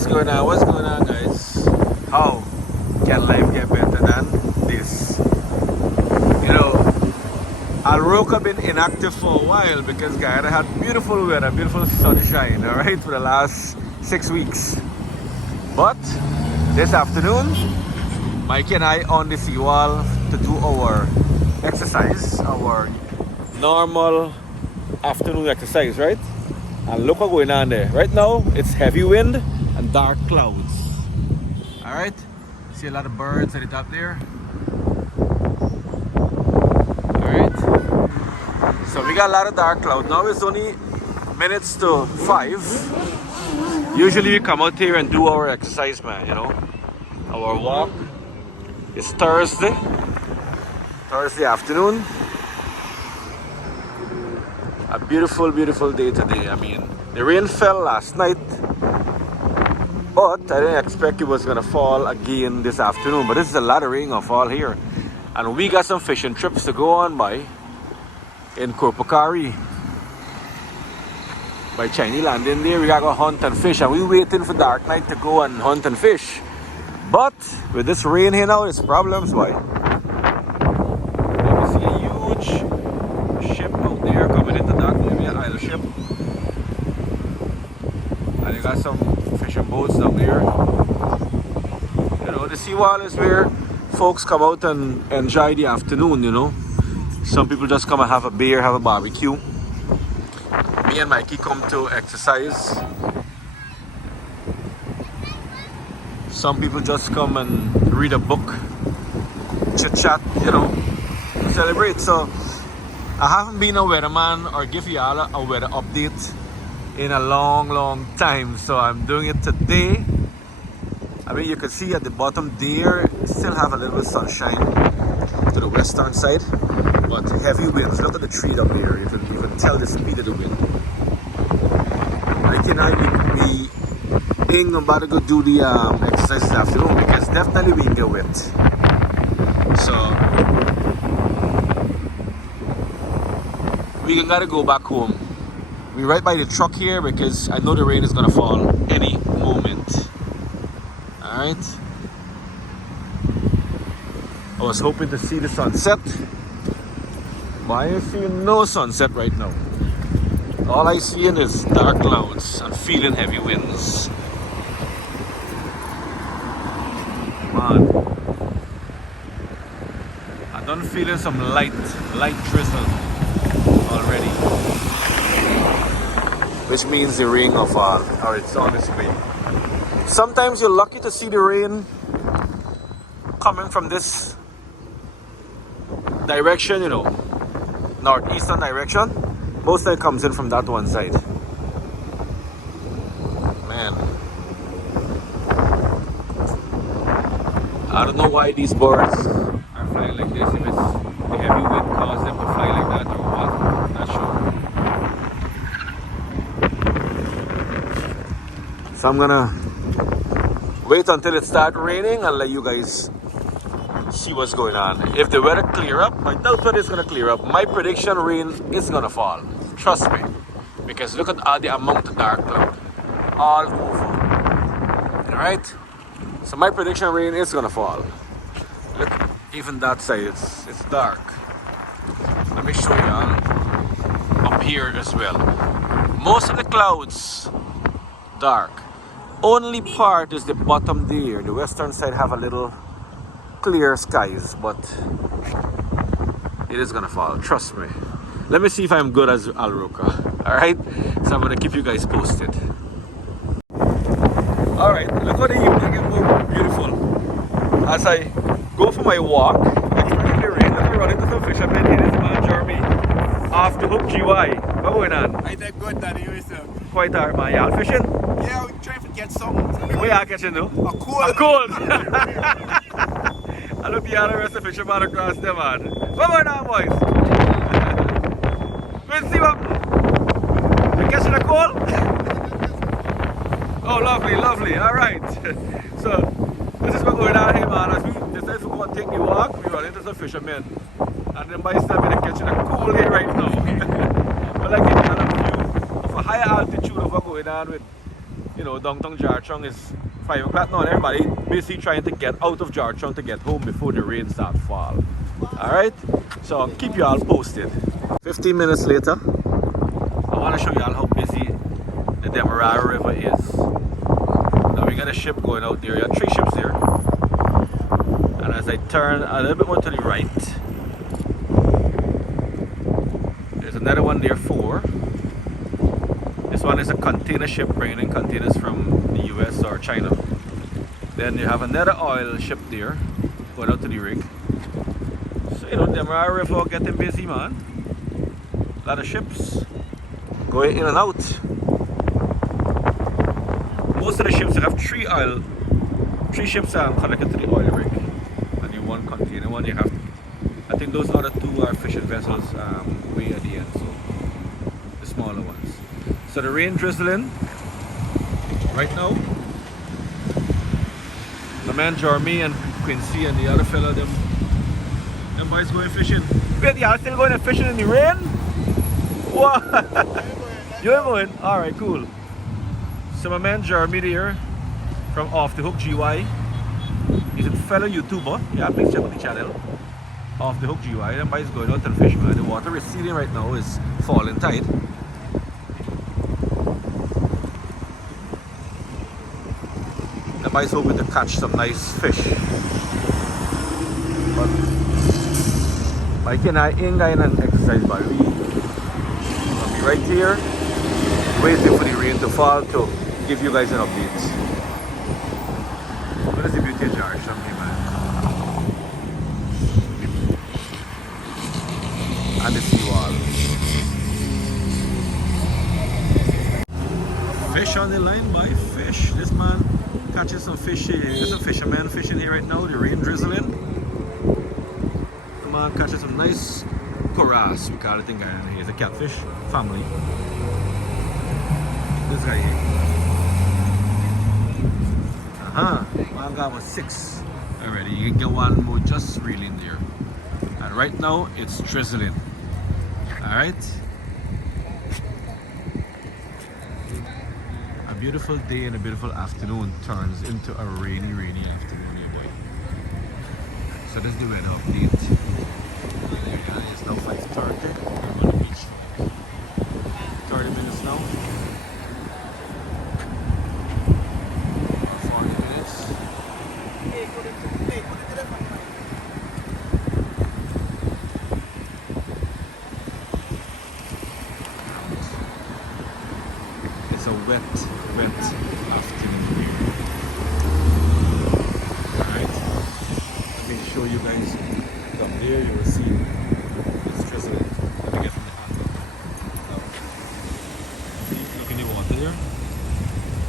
What's going on? What's going on, guys? How can life get better than this? You know, Alroca been inactive for a while because Guyana had beautiful weather, beautiful sunshine, all right, for the last 6 weeks. But this afternoon, Mikey and I on the seawall to do our exercise, our normal afternoon exercise, right? And look what's going on there. Right now, it's heavy wind and dark clouds. All right, see a lot of birds at the top there. All right, so we got a lot of dark clouds. Now it's only minutes to 5. Usually we come out here and do our exercise, man, you know, our walk. It's Thursday afternoon. A beautiful, beautiful day today. I mean, the rain fell last night, but I didn't expect it was gonna fall again this afternoon. But this is a lot of rain gonna fall here. And we got some fishing trips to go on by in Korpakari. By Chinese landing there, we gotta go hunt and fish. And we waiting for dark night to go and hunt and fish. But with this rain here now, there's problems, boy. You can see a huge ship out there coming into dock, maybe an isle ship. And you got some fishing boats down there. You know, the seawall is where folks come out and enjoy the afternoon, you know. Some people just come and have a beer, have a barbecue. Me and Mikey come to exercise. Some people just come and read a book, chit chat, you know, celebrate. So I haven't been a weatherman or give y'all a weather update in a long time. So I'm doing it today. I mean, you can see at the bottom there, still have a little bit of sunshine to the western side, but heavy winds. Look at the tree down here. You can tell the speed of the wind. Like, you know, we ain't about to go do the exercise this afternoon because definitely we can get wet. So we gotta go back home. We're right by the truck here because I know the rain is gonna fall any moment. Alright. I was hoping to see the sunset, but I ain't feeling no sunset right now. All I see is dark clouds and feeling heavy winds. Man, I'm done feeling some light drizzle already, which means the rain will fall, or it's on its way. Sometimes you're lucky to see the rain coming from this direction, you know, northeastern direction. Most of it comes in from that one side. Man, I don't know why these birds are flying like this. If it's the heavy wind caused them to fly like that or what, not sure. So I'm gonna wait until it starts raining and let you guys see what's going on. If the weather clear up, I doubt that it's gonna clear up. My prediction, rain is gonna fall. Trust me. Because look at all the amount of dark cloud all over. Alright? So my prediction, rain is gonna fall. Look, even that side, it's dark. Let me show you up here as well. Most of the clouds dark. Only part is the bottom there. The western side have a little clear skies, but it is gonna fall. Trust me. Let me see if I'm good as Alroca. All right. So I'm gonna keep you guys posted. All right. Look how the evening is more beautiful. As I go for my walk, expecting the rain, I'm running to some fishermen. Here is man Jeremy off the hook GY. What's going on? I did good, Daddy. Quite hard, man. Y'all fishing? Yeah, we're trying to get something. What y'all catching though? A cool. A cold. I look the other rest of fishermen across them, man. What's going on, boys? We'll see what. You catching a cold? Oh, lovely. All right. So this is what's going on here, man. As we decide to go and take a walk, we run into some fishermen, and then by the time we're catching a cold here right now. But like, get another view of a higher altitude of what's going on with downtown Jarchong is 5 o'clock now, and everybody basically trying to get out of Jarchong to get home before the rain starts fall. Alright? So I'll keep you all posted. 15 minutes later, I want to show you all how busy the Demerara River is. Now we got a ship going out there. You have 3 ships there. And as I turn a little bit more to the right, there's another one there, 4. This one is a container ship bringing in containers from the US or China. Then you have another oil ship there going out to the rig. So Demerara River getting busy, man. A lot of ships going in and out. Most of the ships have 3 ships connected to the oil rig, and the 1 container one you have. I think those other 2 are fishing vessels way at the end, so the smaller ones. So the rain drizzling right now. The man Jeremy and Quincy and the other fella, them boys going fishing. Wait, y'all still going and fishing in the rain? What? You ain't going? Alright, cool. So my man Jeremy there from Off the Hook GY. He's a fellow YouTuber. Yeah, please check out the channel. Off the Hook GY. Them boys going out and fish, man. The water receding right now is falling tight. The boys hoping to catch some nice fish. But Mike and I ain't going an exercise, but we'll be right here waiting for the rain to fall to give you guys an update. What is the beauty of Jarchong, man? And the seawall. Fish on the line, by fish. This man catching some fish here. There's a fisherman fishing here right now. The rain drizzling. Come on, catching some nice coras. We call it in Guyana. He's a catfish family. This guy here. Man got was 6 already. You can get 1 more just reeling there. And right now it's drizzling. Alright. A beautiful day and a beautiful afternoon turns into a rainy afternoon here, boy. So this is the weather update. Yeah, it's now 5:30. I'm on the beach. 30 minutes now. 40 minutes. It's a wet afternoon here. Alright. Let me show you guys. From there you will see it's drizzling. Let me get from the angle. Now, look in the water there.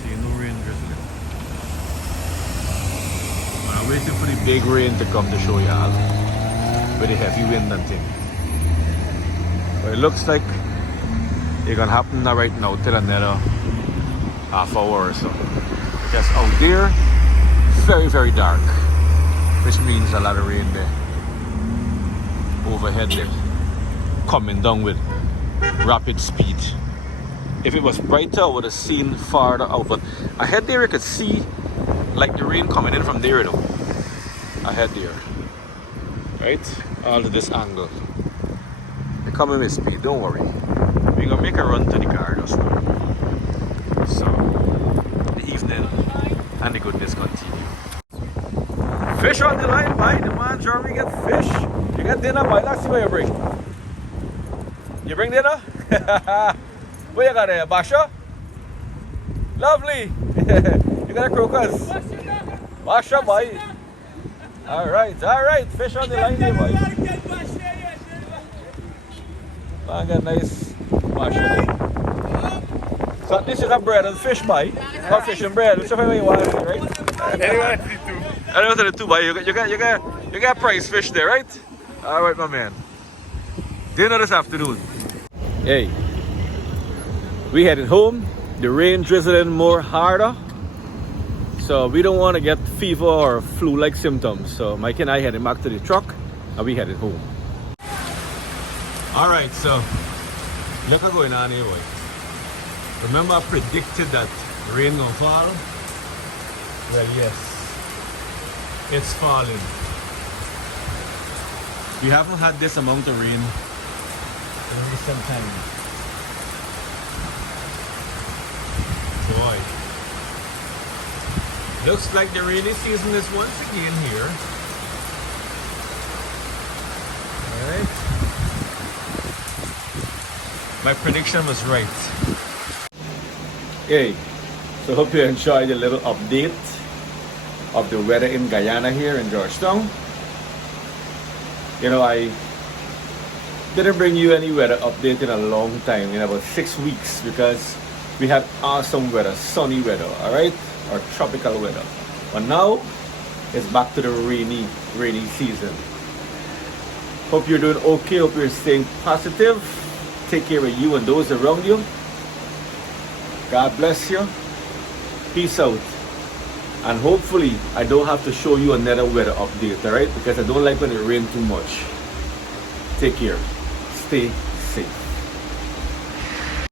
See no rain drizzling. I'm waiting for the big rain to come to show y'all with the heavy wind and thing. But it looks like it's gonna happen right now till another half hour or so. Because out there, very dark, which means a lot of rain there. Overhead there, coming down with rapid speed. If it was brighter, I would have seen farther out, but ahead there you could see like the rain coming in from there though. Ahead there, right? All to this angle. They're coming with speed, don't worry. We're gonna make a run to the car just now. So, the evening and the goodness continue. Fish on the line, boy. The man Jeremy get fish. You get dinner, boy. Let's see what you bring. You bring dinner? What you got there? Basha? Lovely. You got a crocus? Basha, boy. Alright. Fish on the line here, boy. Man, get nice Basha. So at least you got bread and fish, boy. Got fish and bread. Whichever way you want, right? Anyway, I don't know the 2, boy. You got price fish there, right? Alright, my man. Dinner this afternoon. Hey, we headed home. The rain drizzling more harder. So we don't want to get fever or flu-like symptoms. So Mike and I headed back to the truck and we headed home. Alright, so look what's going on here, boy. Remember I predicted that Rain gonna fall? Well, yes. It's falling. We haven't had this amount of rain in recent time. Boy. Looks like the rainy season is once again here. Alright. My prediction was right. Hey, so hope you enjoyed a little update of the weather in Guyana here in Georgetown. You know, I didn't bring you any weather update in a long time, in about 6 weeks, because we had awesome weather, sunny weather, alright? Or tropical weather. But now, it's back to the rainy season. Hope you're doing okay, hope you're staying positive. Take care of you and those around you. God bless you. Peace out. And hopefully, I don't have to show you another weather update, alright? Because I don't like when it rains too much. Take care. Stay safe.